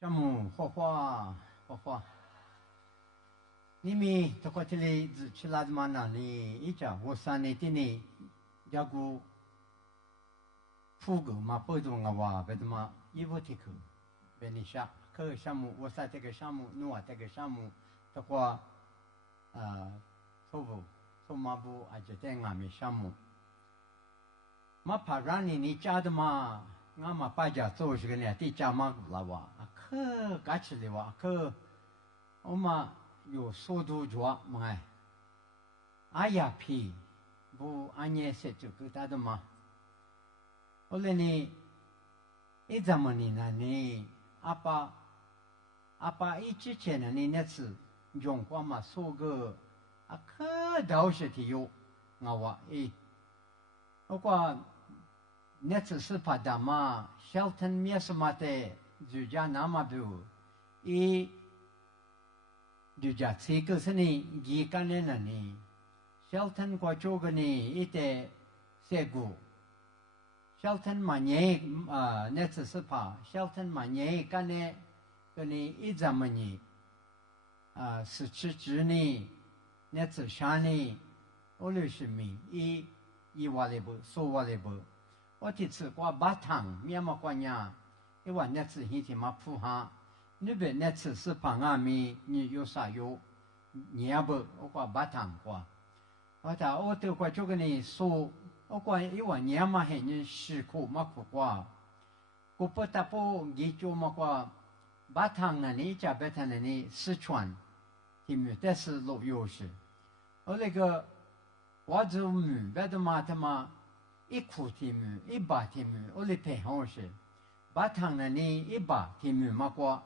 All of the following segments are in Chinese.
项目花，你们这个这里只去拉子嘛那里一家我三年的呢，要个铺个嘛不懂啊哇，别的嘛衣服提去，别你下去项目我三这个项目，努啊这个项目，这个托马布啊就在俺们项目，嘛怕让你家的嘛。俺嘛把家做是个呢，地家嘛了哇，可干起的哇，可我嘛有速度抓嘛哎，哎呀皮，不俺也是就给他的嘛，后来呢，一怎么呢？你阿爸一之前呢，你那次用过嘛，说个可倒是的有，我话我讲。那次是怕的嘛，小天面什么的，就叫那么多，就叫这个是呢，一个人呢，小天过这个呢，一点结果，小天嘛年那次是怕，小天嘛年个呢，跟你一怎么呢？是吃子呢，那次山呢，我就是命一瓦里不，数瓦里不。我这次过巴塘，面嘛过年，因为那次天气嘛普哈，那边那次是旁阿米，你有啥有？你也不我过巴塘过，我都过这个呢说，我过因为年嘛很人辛苦嘛苦过，我不打不你就嘛过巴塘那里加巴塘那里四川，他们但是路优势，我那个我就别的嘛他妈。一苦题目，一把题目，我来配好些。把汤呢，你一把题目嘛过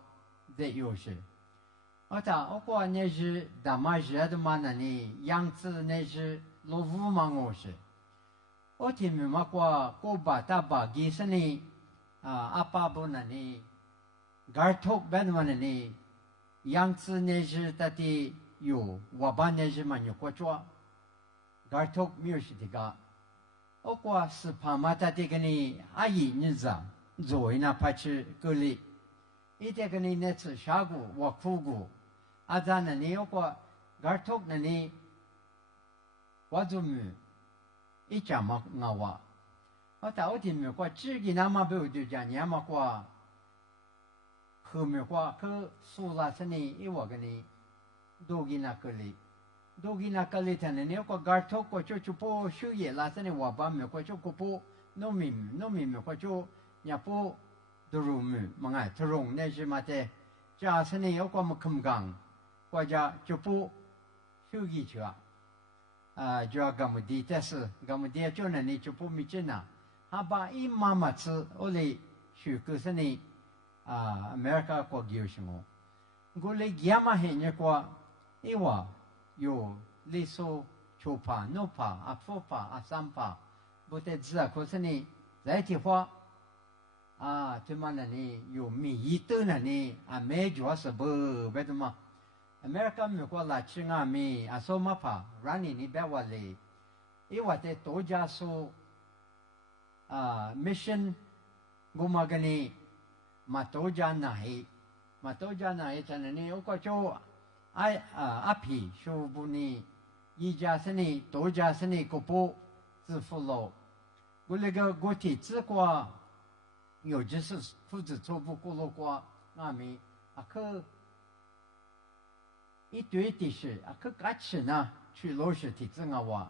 的有些。我过那是大马热的嘛那里，样子那是罗浮嘛我是。我题目嘛过把大把其实呢阿爸不那里，gar talk别的嘛那里，样子那是他的有，我把那是嘛有过做，gar talk 没有是的个。我过是怕嘛，他这个呢，阿姨你知道，做那怕去隔离，一这个呢那次下过我哭过，咱那里我过儿童那里，我就没一家嘛我到底没过自己那么不就讲你嘛过，后面过去苏拉是呢，一我跟你都给那隔离。都给那个里头呢，你个gar头过就不修业啦，是呢，我把没过就不农民没过就也不都入门，嘛哎，都容那是嘛的，假是呢，有个么空港，国家就不修业去就要干么的，但是干么的就那里就不没劲了，他把一妈妈吃，我来修个是呢美国国有什么，我来也嘛很那个，因为。有类似球帕、诺帕、佛帕、三帕，不得知可是呢，在的话这么那里有米一顿那里没主要是不为什么？America 美国来吃米说嘛怕，让你别话嘞，因为在多家说mission 我嘛跟你嘛多家在那里，我个就。阿皮说不呢，一家是呢，多家是呢，个不支付了。我那个个体只过，有就是裤子错不过了过，们可一堆的是可干吃呢，去老师体制我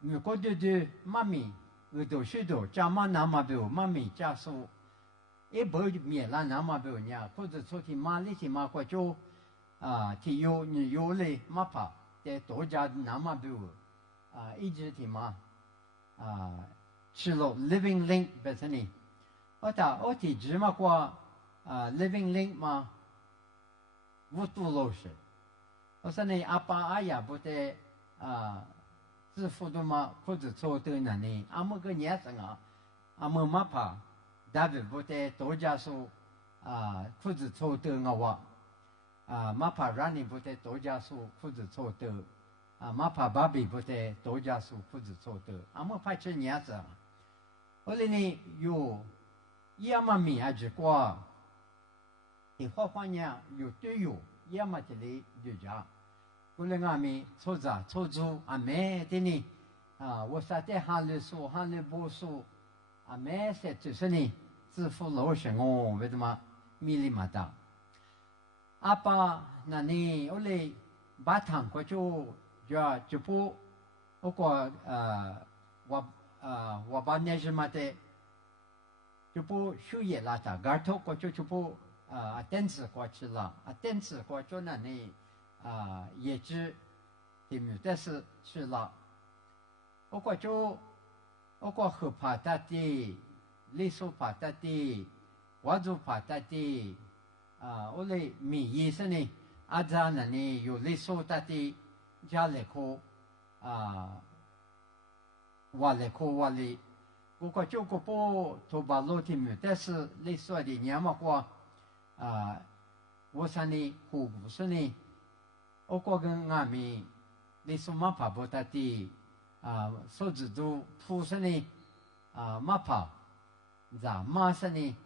美国的妈咪，我都许多，家嘛那么多，妈咪家属。一不灭了那么多年，或者说ที่มา里ที่มาก็就ที่有嘞嘛怕，在多家那么多一直ที่มา吃了 living link 别是呢，我ที่只嘛过living link 嘛，无多老师，我说呢阿爸阿爷不得支付的嘛，或者说的那呢，么个年生么嘛怕。大部不得多家说裤子错的我马帕让你不得多家说裤子错的马帕巴比不得多家说裤子错的么拍成年子，后来呢有要么米还是过，你花花呢有队友，要么这里就家，过来俺们出杂出租啊没的呢啊，我啥的喊了说喊了不说啊没些就是呢，支付老神哦，为什么米里马达？阿爸那你我来把汤过就不我过我把那什么的。就不需要拉达，嘎头过就不电子过去了，电子过去那里也只题目，但是去了，我和怕他的，历史怕他的，我就怕他的，我来米医生呢，在那里有历史他的家里头我来口我来。我就不做把路题目，但是你说的你么话我说你虎不是你，我跟俺们你说嘛跑不到的手指头不是你嘛跑，咋嘛是你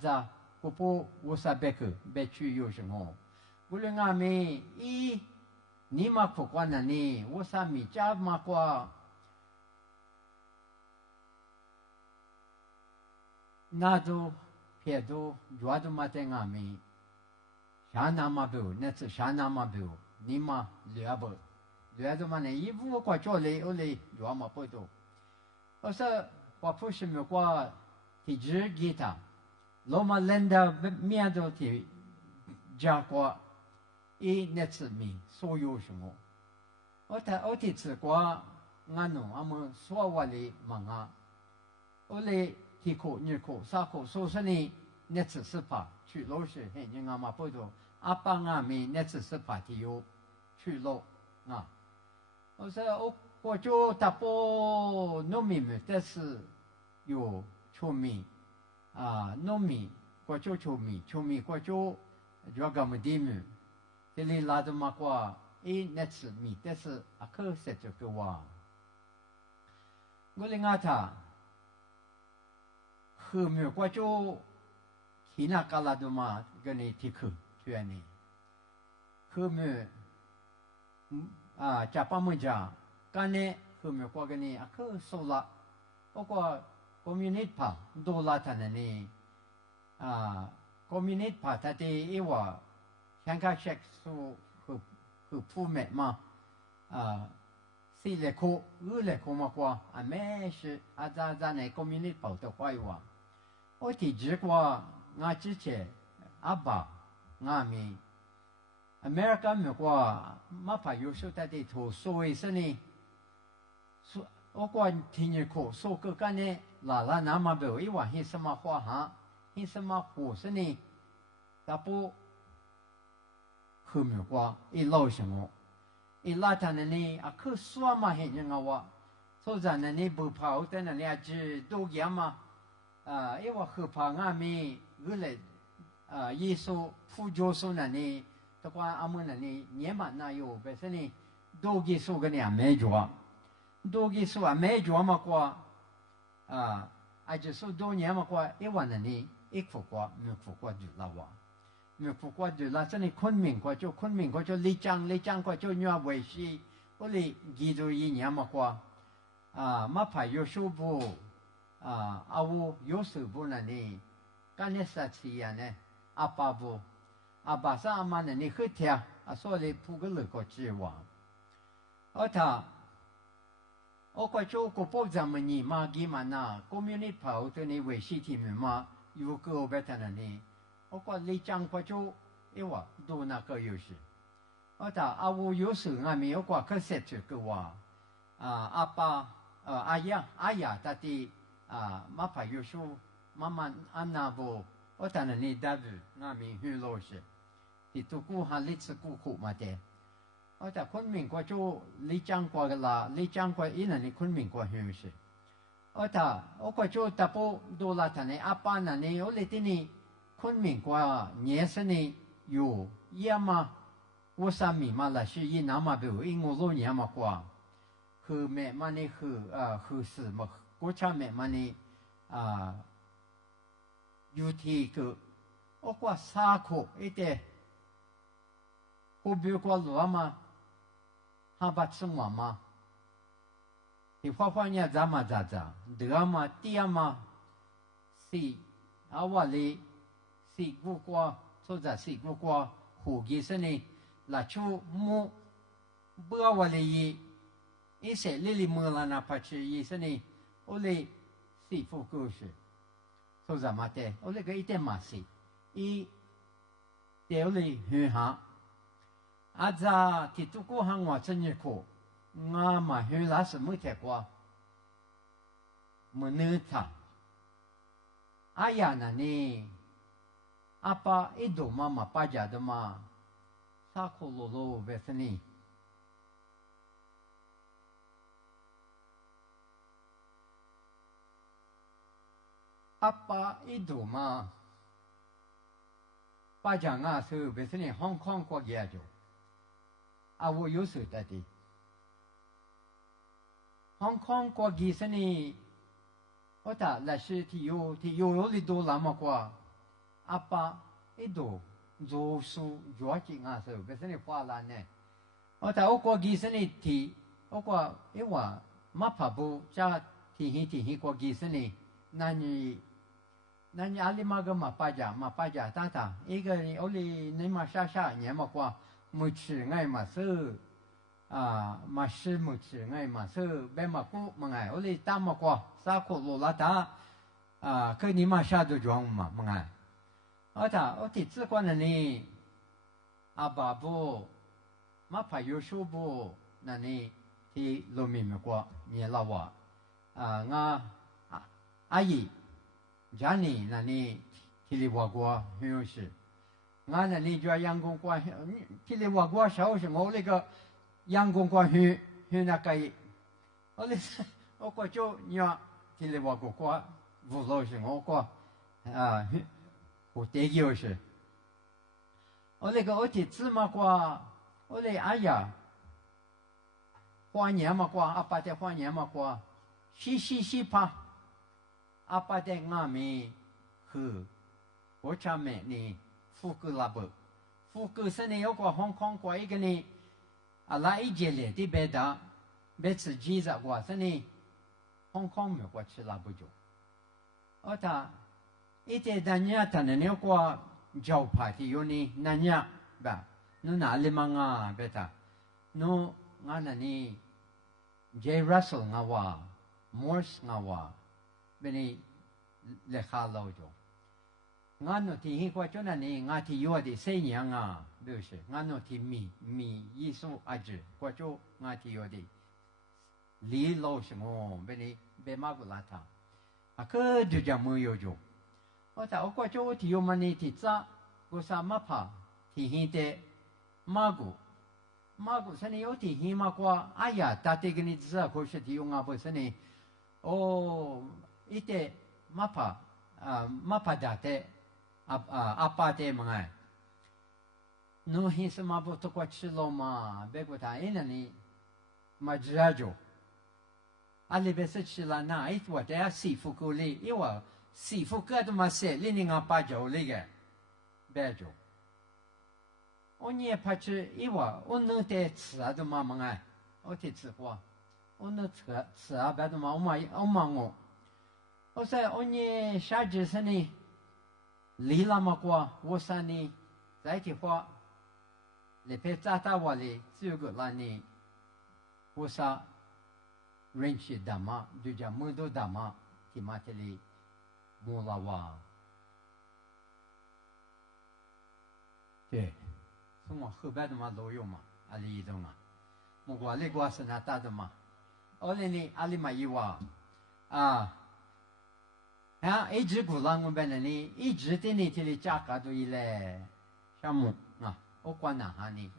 咋我说别去有什么，无论俺们你嘛不管那你，我说你家嘛过。那都别都抓都没得俺们，啥那么多，那是啥那么多，你嘛了不？了都嘛呢？衣服过做嘞，我嘞抓嘛不多。我说我不是没过，提着吉他，罗马人的面都提讲过，那次没所有什么。我提次过，俺侬俺们说话哩忙啊，我嘞。一口、二口、三口，说是你那次是怕去老师，嘿，你阿妈不多，阿爸阿妹那次是怕的有去老啊。我说我就打波农民们，但是有球迷农民我就球迷我就个么地么，这里拉的嘛过，那次米，但是可是这个话，我另外他。คือมีกว่าจูขีนักกาลาดูมากันนี่ที่คือช่วยนี่คือมีจับปะมือจ่ากันนี่คือมีกว่ากันนี่คือสุละเพราะว่าคอมมิวนิสต์พาดูลาทันนี่คอมมิวนิสต์พาทัดที่ว่าแข่งขันเช็คสู้คือผู้เมตมาสิเลโคเลโคมากว่าไม่ใช่อาจารย์ในคอมมิวนิสต์เป่าตัวควายว่า我提直过我之前阿爸我咪 America 咪过马怕有时候的头所谓是呢，我过听日课说个干呢，拉那么多，一晚黑什么话哈，黑什么火是呢，他不后面过一老什么，一拉他那呢可说嘛黑人啊我，所以那呢不跑的那呢只都讲嘛。因为和怕俺们来耶稣辅助说那里，的话俺们那里年满那有，但是呢，多给说个呢没做，多给说没做嘛过，就说多年嘛过，一万那里一副过没副过就了哇，没副过就了，这里昆明过就丽江过就鸟维系，我哩记住一年嘛过，嘛怕有舒服。我有时不能呢，干那啥子呀呢？阿爸不，阿爸上阿妈呢？你喝甜所以铺个那个纸哇。我过去我不怎么你嘛，你嘛那，community 跑的你维系体面嘛，有个我别谈了呢。我过你讲过就，哇，都那个有时。我有时俺没有过可说这个话，阿爸阿呀，他的。马怕有时候妈妈安那不，我当然你大不，俺们很老实，你都顾哈历史顾苦嘛的，我昆明过就你讲过个啦，你讲过伊那你昆明过很是，我过就大不多啦，他呢阿爸那呢，我来的呢昆明过年是呢有也嘛，我上面嘛那是伊那么不，因我老年嘛过，和咩嘛呢和是嘛。国家美嘛呢有提个，我过沙口一点，我比如过罗嘛，哈巴生活嘛，你花花伢咋嘛咋咋，得嘛爹嘛，是啊我哩是不过，或者是不过，胡吉生呢，拉出木，不要我哩，一些哩哩木啦那怕吃一生呢，我哩是不过是。所以嘛的，我那个一点嘛是，一，掉里去下，啊咋提督过行我真日苦，我嘛去拉什么铁瓜，没能他，哎呀那呢，apa itu mama paja dema, sako lolo beseni. Apa itu ma paja ngasu beseni Hong Kong kwa giajo. Awo yusu tadi. Hong Kong kwa giseni, ota la shi ti yo li do lama kwa. Apa itu zo su jua ki ngasu beseni kwa la ne. Ota o kwa giseni ti o kwa ewa mapabu cha tihi kwa giseni nani alimaga mapaja tata iga ni oli ni ma sha ni ma kwa mu chi ngai ma su ma shi mu chi ngai ma su be ma ku ma ngai oli ta ma kwa sa ko lo la ta ke ni ma sha do jong ma ngai ota o ti zi quan ni ba bu ma pa yu shu bu na ni ti lo mi me kwa ni la wa nga ai家里那里体力活过很有事，俺那里叫阳光光，体力活过少是我那个阳光光很那个，我过就你要体力活过无老是我过我得有是，我那个我的芝麻过，我的哎呀，花年嘛过，阿爸的花年嘛过，稀怕。apa de ngami hu ocha me ni fuku labu fuku sene yo kwa Hong Kong kwa iga ni ala ijele di beda betsi jiza kwa sene Hong Kong me kwa chi labu jo ota ite danya tane ne kwa jau party yo ni nanya ba no na limanga beta no ngana ni J Russell ngawa Morse ngawa beni lekha lo jo ngano ti hi kwa chona ni nga ti yo de se nyang be she ngano ti mi yisu aje kwa cho nga ti yo de li lo shmo beni be ma gu la ta ke du ja mu yo jo o ta o kwa cho ti yo mani ti za go sa ma pa ti hi de ma gu sa ni yo ti hi ma kwa aya ta te gni za ko she ti yo nga bo sa ni o ite mapa date apa te mangai no hi sama bo to kwa chilo ma bego ta ina ni majrajo ale bese chila na it wa ta si fukuli iwa si fukad ma se li ni nga pa jo le ge bejo onye pa chi iwa onno te tsa do ma mangai o te tsa kwa onno tsa ba do ma o ma ngo我说，你下几次呢？离了嘛过，我说呢，在的话，你别找到我的这个那呢，我说，认识的嘛，就叫门都的嘛，提马这里莫拉哇，对，是我后边的嘛都有嘛，阿里种嘛，我过来过是那大的嘛，我那里阿里嘛有哇，一直古浪我们那里一直的那里价格都一来项目我管哪哈呢？